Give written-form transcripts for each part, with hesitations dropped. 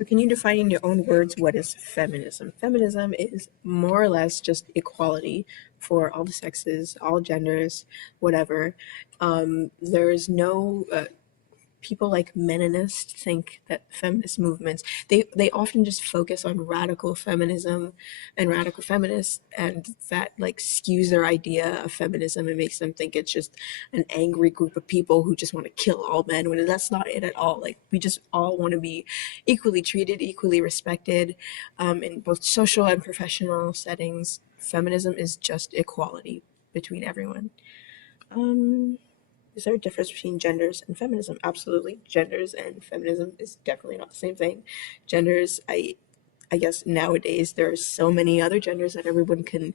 So can you define in your own words what is feminism? Feminism is more or less just equality for all the sexes, all genders, whatever. There's no people like meninists think that feminist movements they often just focus on radical feminism and radical feminists, and that like skews their idea of feminism and makes them think it's just an angry group of people who just want to kill all men, when that's not it at all. Like, we just all want to be equally treated, equally respected, in both social and professional settings. Feminism is just equality between everyone. Is there a difference between genders and feminism? Absolutely. Genders and feminism is definitely not the same thing. Genders, I guess nowadays there are so many other genders that everyone can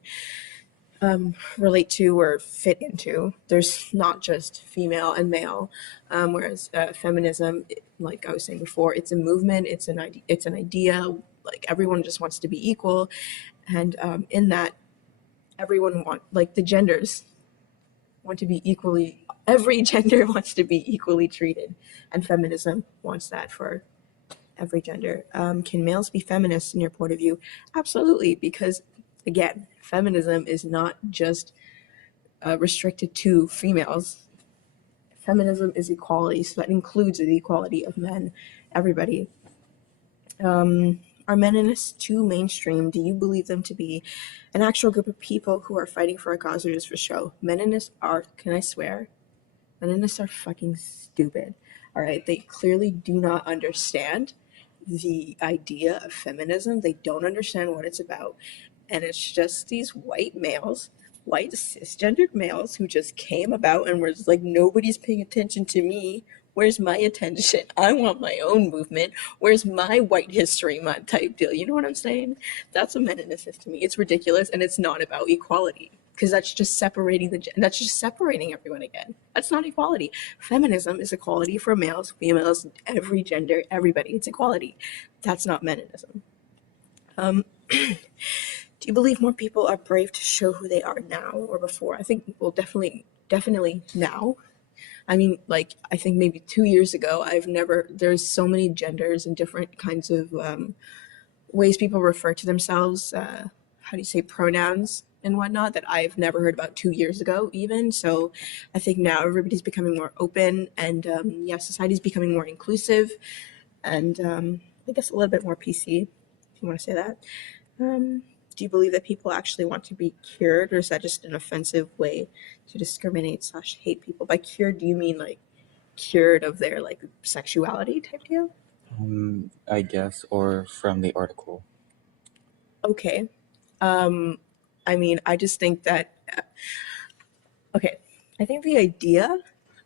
relate to or fit into. There's not just female and male, whereas feminism, like I was saying before, it's a movement, it's an idea. Like, everyone just wants to be equal, and in that, the genders want to be equally, every gender wants to be equally treated, and feminism wants that for every gender. Can males be feminists in your point of view? Absolutely, because again, feminism is not just restricted to females. Feminism is equality, so that includes the equality of men, everybody. Are meninists too mainstream? Do you believe them to be an actual group of people who are fighting for a cause or just for show? Meninists are, can I swear? Meninists are fucking stupid. All right, they clearly do not understand the idea of feminism. They don't understand what it's about. And it's just these white males, white cisgendered males who just came about and were just like, nobody's paying attention to me. Where's my attention? I want my own movement. Where's my white history month type deal? You know what I'm saying? That's what meninist is to me. It's ridiculous, and it's not about equality, because that's just separating everyone again. That's not equality. Feminism is equality for males, females, every gender, everybody. It's equality. That's not meninism. Do you believe more people are brave to show who they are now or before? I think, well, definitely now. I mean, like, I think maybe 2 years ago, there's so many genders and different kinds of ways people refer to themselves, how do you say, pronouns and whatnot, that I've never heard about 2 years ago even. So I think now everybody's becoming more open, and society's becoming more inclusive, and I guess a little bit more PC, if you want to say that. Do you believe that people actually want to be cured, or is that just an offensive way to discriminate/hate people? By cured, do you mean like cured of their like sexuality type deal? I guess, or from the article. Okay. I mean, I just think that, okay, I think the idea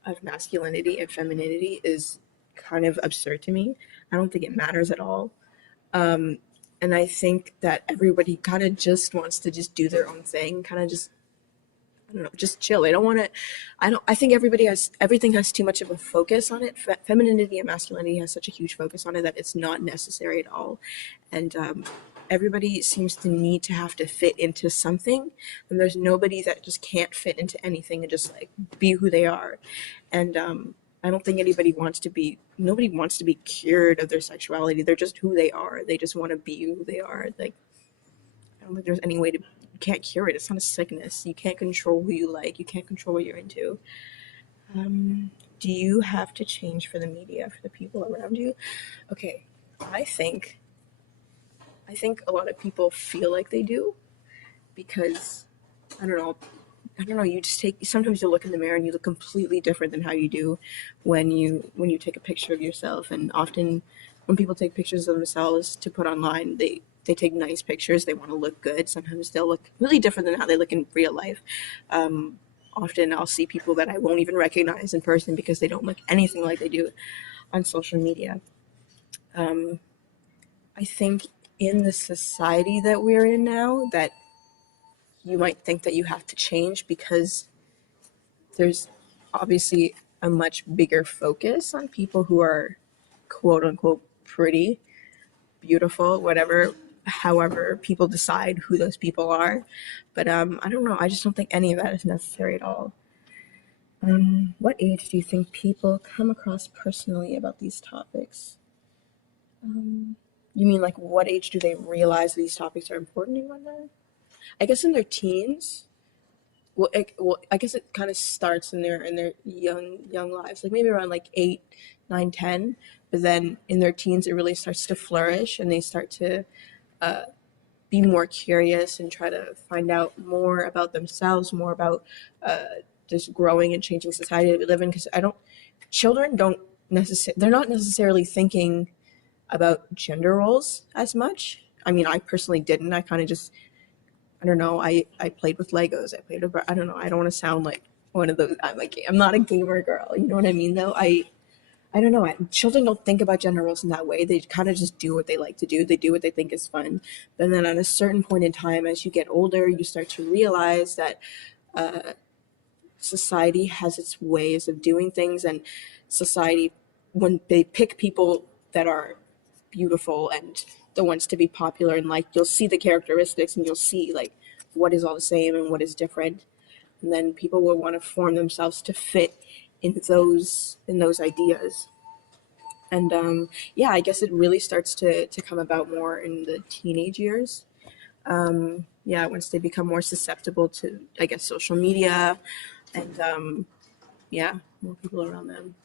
of masculinity and femininity is kind of absurd to me. I don't think it matters at all. And I think that everybody kind of just wants to just do their own thing, kind of just, I don't know, just chill. They don't want to, I think everything has too much of a focus on it. Femininity and masculinity has such a huge focus on it that it's not necessary at all. And everybody seems to need to have to fit into something. And there's nobody that just can't fit into anything and just like be who they are. And I don't think nobody wants to be cured of their sexuality. They're just who they are. They just want to be who they are. Like, I don't think there's any way to, you can't cure it. It's not a sickness. You can't control who you like. You can't control what you're into. Do you have to change for the media, for the people around you? Okay, I think a lot of people feel like they do, because I don't know, sometimes you look in the mirror and you look completely different than how you do when you take a picture of yourself. And often when people take pictures of themselves to put online, they take nice pictures. They want to look good. Sometimes they'll look really different than how they look in real life. Often I'll see people that I won't even recognize in person because they don't look anything like they do on social media. I think in the society that we're in now, that you might think that you have to change because there's obviously a much bigger focus on people who are quote unquote pretty, beautiful, whatever, however people decide who those people are. But I don't know, I just don't think any of that is necessary at all. What age do you think people come across personally about these topics? You mean like what age do they realize these topics are important and whatnot? I guess in their teens. Well, I guess it kind of starts in their young lives, like maybe around like 8, 9, 10. But then in their teens, it really starts to flourish, and they start to uh, be more curious and try to find out more about themselves, more about just growing and changing society that we live in. Because I don't, children don't they're not necessarily thinking about gender roles as much. I mean, I personally didn't. I kind of just, I don't know. I played with Legos. I played with, I don't know. I don't want to sound like one of those. I'm not a gamer girl. You know what I mean? Though I don't know. Children don't think about gender roles in that way. They kind of just do what they like to do. They do what they think is fun. But then at a certain point in time, as you get older, you start to realize that uh, society has its ways of doing things, and society, when they pick people that are beautiful and the ones to be popular, and like you'll see the characteristics and you'll see like what is all the same and what is different, and then people will want to form themselves to fit in those ideas. And yeah, I guess it really starts to come about more in the teenage years. Yeah, once they become more susceptible to, I guess, social media and yeah, more people around them.